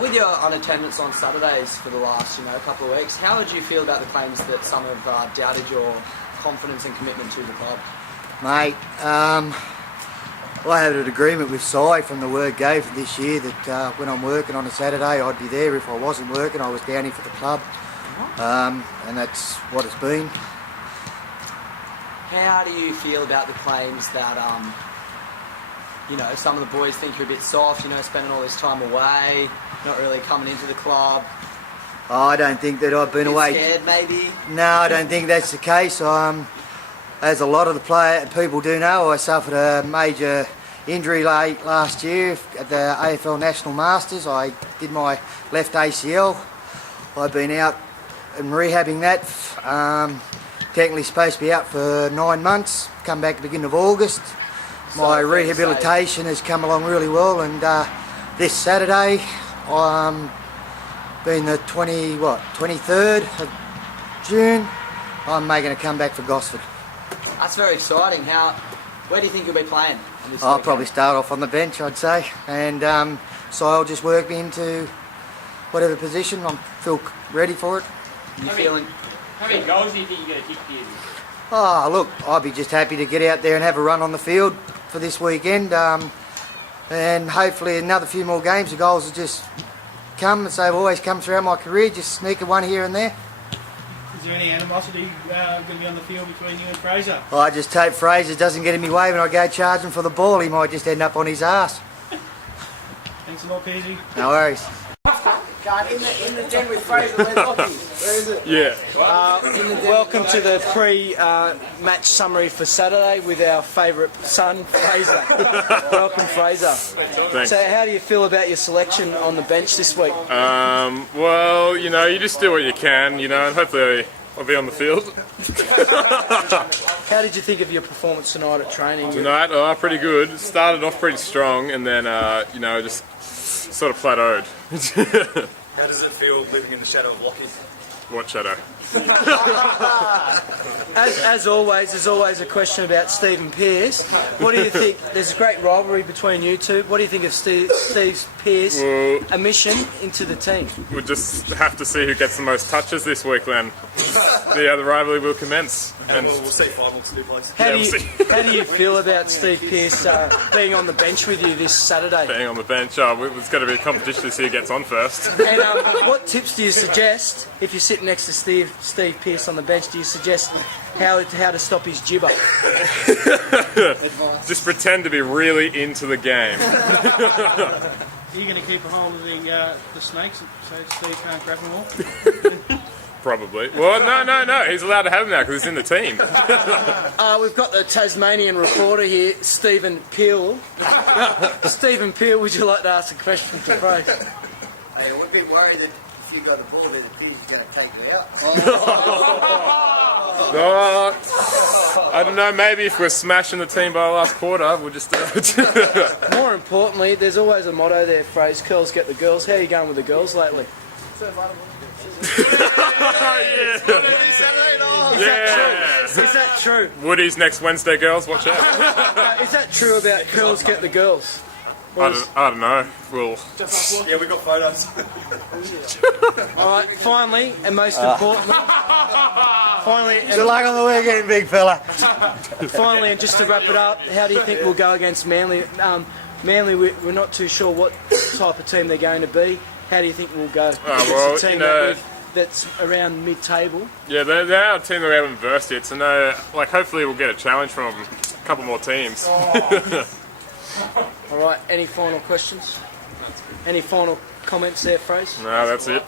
With your unattendance on Saturdays for the last, couple of weeks, how would you feel about the claims that some have doubted your confidence and commitment to the club? Mate, I had an agreement with Si from the word go for this year that when I'm working on a Saturday, I'd be there. If I wasn't working, I was down here for the club, and that's what it's been. How do you feel about the claims that, some of the boys think you're a bit soft, spending all this time away, not really coming into the club? I don't think that I've been away. Scared, maybe? No, I don't think that's the case. As a lot of the people do know, I suffered a major injury late last year at the AFL National Masters. I did my left ACL. I've been out and rehabbing that. Technically supposed to be out for 9 months. Come back at the beginning of August. My rehabilitation has come along really well, and this Saturday, being the 23rd of June, I'm making a comeback for Gosford. That's very exciting. Where do you think you'll be playing? I'll probably start off on the bench, I'd say, and so I'll just work me into whatever position. I feel ready for it. How many goals do you think you're going to kick here? Oh, look, I'd be just happy to get out there and have a run on the field for this weekend, and hopefully another few more games. The goals will just come, as they've always come throughout my career, just sneak one here and there. Is there any animosity going to be on the field between you and Fraser? I just hope Fraser doesn't get in my way when I go charging for the ball. He might just end up on his arse. Thanks a lot, Peasy. No worries. In the den with Fraser, where's Lockie? Where is it? Yeah. Welcome to the pre-match summary for Saturday with our favourite son, Fraser. Welcome, Fraser. Thanks. So how do you feel about your selection on the bench this week? Well, you just do what you can, and hopefully I'll be on the field. How did you think of your performance tonight at training? Tonight, pretty good. Started off pretty strong and then, just sort of plateaued. How does it feel living in the shadow of Lockie? What shadow? As always, there's always a question about Stephen Pearce. What do you think? There's a great rivalry between you two. What do you think of Steve Pearce admission into the team? We'll just have to see who gets the most touches this week then. The rivalry will commence. And we'll see finals two places. How do you feel about Steve Pearce being on the bench with you this Saturday? Being on the bench, it's going to be a competition to see who gets on first. And what tips do you suggest if you're sitting next to Steve Pearce on the bench? Do you suggest how to stop his gibber? Just pretend to be really into the game. Are you going to keep a hold of the snakes so Steve can't grab them all? Probably. Well, no. He's allowed to have them now because he's in the team. We've got the Tasmanian reporter here, Stephen Peel. Stephen Peel, would you like to ask a question to Fraser? Hey, we're a bit worried that if you got the ball, then the team's going to take you out. I don't know, maybe if we're smashing the team by the last quarter, we'll just do it. More importantly, there's always a motto there, phrase, girls get the girls. How are you going with the girls lately? Is that true? Woody's next Wednesday, girls, watch out. Is that true about girls get the girls? I don't know. Yeah, we got photos. Alright, finally, and most importantly... Good luck on the weekend, big fella. Finally, and just to wrap it up, how do you think we'll go against Manly? Manly, we're not too sure what type of team they're going to be. How do you think we'll go? Well, it's a team that's around mid-table. Yeah, they're our team that we haven't versed yet, so hopefully we'll get a challenge from a couple more teams. Alright, any final questions? Any final comments there, Fraser? No, that's it.